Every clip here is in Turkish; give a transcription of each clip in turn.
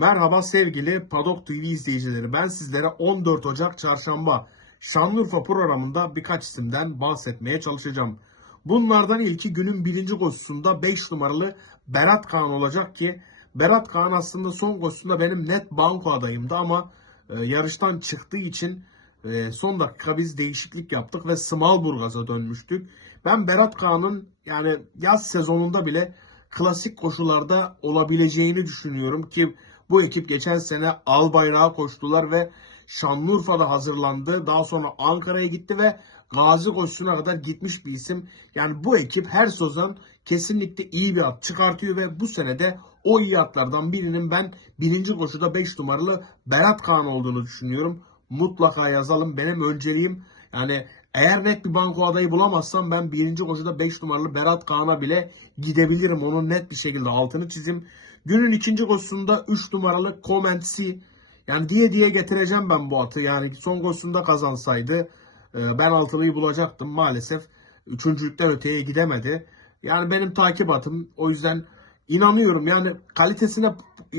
Merhaba sevgili Padok TV izleyicileri. Ben sizlere 14 Ocak Çarşamba Şanlıurfa programında birkaç isimden bahsetmeye çalışacağım. Bunlardan ilki günün birinci koşusunda 5 numaralı Berat Kaan olacak ki Berat Kaan aslında son koşusunda benim net banko adayımdı ama e, yarıştan çıktığı için e, son dakika biz değişiklik yaptık ve Smalburgaz'a dönmüştük. Ben Berat Kaan'ın yani yaz sezonunda bile klasik koşularda olabileceğini düşünüyorum ki bu ekip geçen sene Al Bayrağı koştular ve Şanlıurfa'da hazırlandı. Daha sonra Ankara'ya gitti ve Gazi koşusuna kadar gitmiş bir isim. Yani bu ekip her sezon kesinlikle iyi bir at çıkartıyor ve bu sene de o iyi atlardan birinin ben birinci koşuda 5 numaralı Berat Kaan olduğunu düşünüyorum. Mutlaka yazalım. Benim önceliğim yani eğer net bir banko adayı bulamazsam ben birinci koşuda 5 numaralı Berat Kaan'a bile gidebilirim. Onun net bir şekilde altını çizim. Günün ikinci koşusunda 3 numaralı Comment C. Yani diye diye getireceğim ben bu atı. Yani son koşusunda kazansaydı e, ben altılıyı bulacaktım. Maalesef üçüncülükten öteye gidemedi. Yani benim takip atım. O yüzden inanıyorum. Yani kalitesine,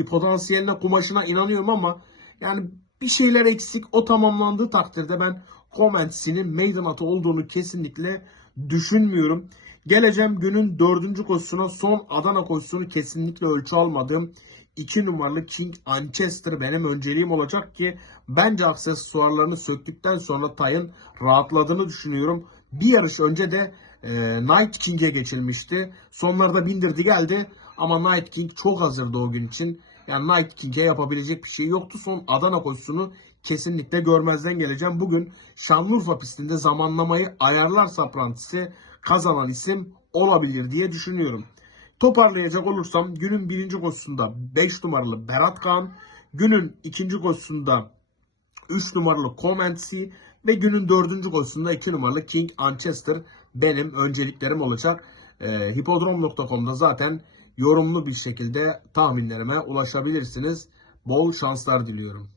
potansiyeline, kumaşına inanıyorum ama yani bir şeyler eksik. O tamamlandığı takdirde ben Comment'sinin meydan atı olduğunu kesinlikle düşünmüyorum. Geleceğim günün dördüncü koşusuna son Adana koşusunu kesinlikle ölçü almadığım 2 numaralı King Anchester benim önceliğim olacak ki bence aksesuarlarını söktükten sonra Tay'ın rahatladığını düşünüyorum. Bir yarış önce de e, Night King'e geçilmişti. Sonlarda bindirdi geldi ama Night King çok hazırdı o gün için. Yani King'e yapabilecek bir şey yoktu. Son Adana koşusunu kesinlikle görmezden geleceğim. Bugün Şanlıurfa pistinde zamanlamayı ayarlar saprantisi kazanan isim olabilir diye düşünüyorum. Toparlayacak olursam günün birinci koşusunda 5 numaralı Berat Kaan, günün ikinci koşusunda 3 numaralı Comency ve günün dördüncü koşusunda 2 numaralı King Anchester benim önceliklerim olacak. Ee, Hipodrom.com'da zaten yorumlu bir şekilde tahminlerime ulaşabilirsiniz. Bol şanslar diliyorum.